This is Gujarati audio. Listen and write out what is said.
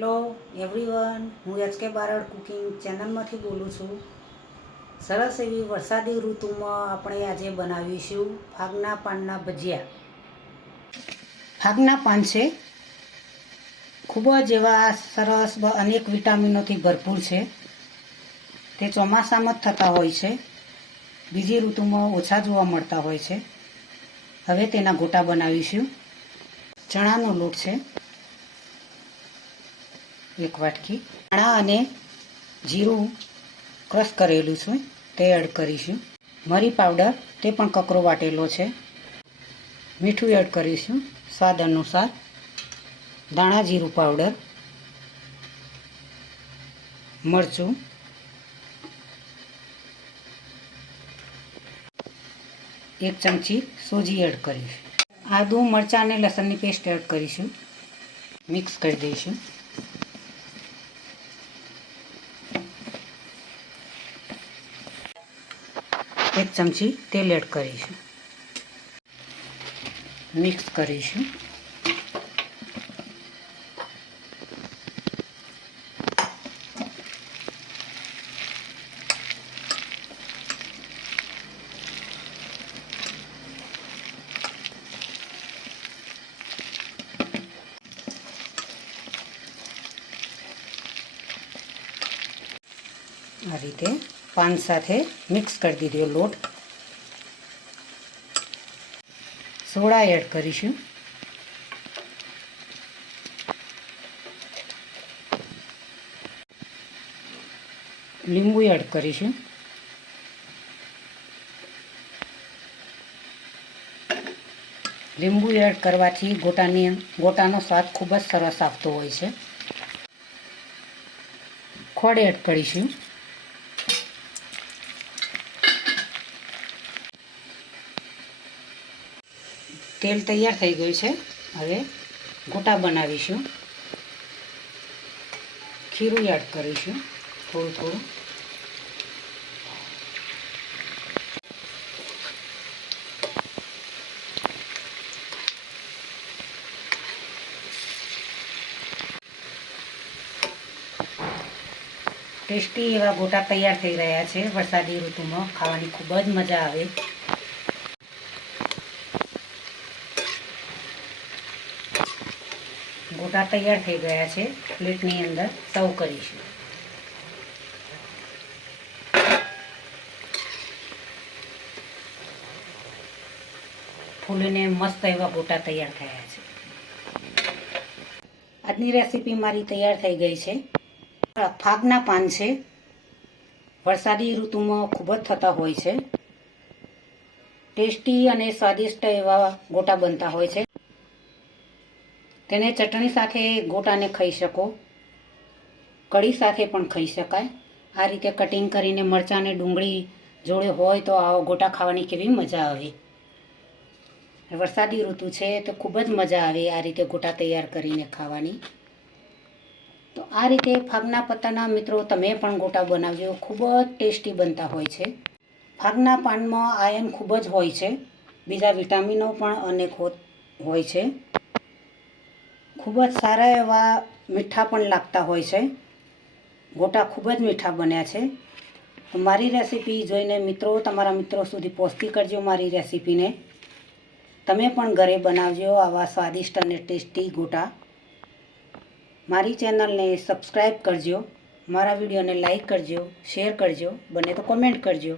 હેલો એવરીવન, હું એચ.કે. બારડ કુકિંગ ચેનલમાંથી બોલું છું। સરસ એવી વરસાદી ઋતુમાં આપણે આજે બનાવીશું ફાગના પાનના ભજીયા। ફાગના પાન છે ખૂબ જ એવા સરસ અનેક વિટામિનોથી ભરપૂર છે। તે ચોમાસામાં જ થતા હોય છે, બીજી ઋતુમાં ઓછા જોવા મળતા હોય છે। હવે તેના ગોટા બનાવીશું। ચણાનો લોટ છે, 1 વાટકી, ધાણા અને જીરું ક્રશ કરેલું છે તે એડ કરીશું। મરી પાવડર તે પણ કકરો વાટેલો છે। મીઠું એડ કરીશું સ્વાદ અનુસાર। ધાણા જીરું પાવડર, મરચું, એક ચમચી સોજી એડ કરીશું। આદુ મરચાં અને લસણની પેસ્ટ એડ કરીશું। મિક્સ કરી દઈશું। એક ચમચી તેલ એડ કરીશું। મિક્સ કરીશું। આ રીતે પાન સાથે મિક્સ કરી દીધો લોટ। સોડા એડ કરીશું। લીંબુ એડ કરીશું। લીંબુ એડ કરવાથી ગોટાનો સ્વાદ ખૂબ જ સરસ આવતો હોય છે। ખોળ એડ કરીશું। તેલ તૈયાર થઈ ગયું છે। હવે ગોટા બનાવીશું। ખીરું એડ કરીશું થોડું થોડું। ટેસ્ટી એવા ગોટા તૈયાર થઈ રહ્યા છે। વરસાદી ઋતુમાં ખાવાની ખૂબ જ મજા આવે। ગોટા તૈયાર થઈ ગયા છે। પ્લેટની અંદર સર્વ કરીશું। ફૂલીને મસ્ત એવા ગોટા તૈયાર થયા છે। આજની રેસીપી મારી તૈયાર થઈ ગઈ છે। ફાગના પાન છે, વરસાદી ઋતુમાં ખૂબ જ થતા હોય છે। ટેસ્ટી અને સ્વાદિષ્ટ એવા ગોટા બનતા હોય છે। તેને ચટણી સાથે ગોટાને ખાઈ શકો, કઢી સાથે પણ ખાઈ શકાય। આ રીતે કટિંગ કરીને મરચાં અને ડુંગળી જોડે હોય તો આ ગોટા ખાવાની કેવી મજા આવે। વરસાદી ઋતુ છે તો ખૂબ જ મજા આવે આ રીતે ગોટા તૈયાર કરીને ખાવાની। તો આ રીતે ફાગના પત્તાના મિત્રો તમે પણ ગોટા બનાવજો, ખૂબ જ ટેસ્ટી બનતા હોય છે। ફાગના પાનમાં આયર્ન ખૂબ જ હોય છે, બીજા વિટામિનો પણ અનેક હોય છે। ખૂબ જ સારા એવા મીઠા પણ લાગતા હોય છે। ગોટા ખૂબ જ મીઠા બન્યા છે। તો મારી રેસીપી જોઈને મિત્રો તમારા મિત્રો સુધી પહોંચતી કરજો મારી રેસીપીને। તમે પણ ઘરે બનાવજો આવા સ્વાદિષ્ટ અને ટેસ્ટી ગોટા। મારી ચેનલને સબસ્ક્રાઈબ કરજો, મારા વિડીયોને લાઈક કરજો, શેર કરજો, બને તો કોમેન્ટ કરજો।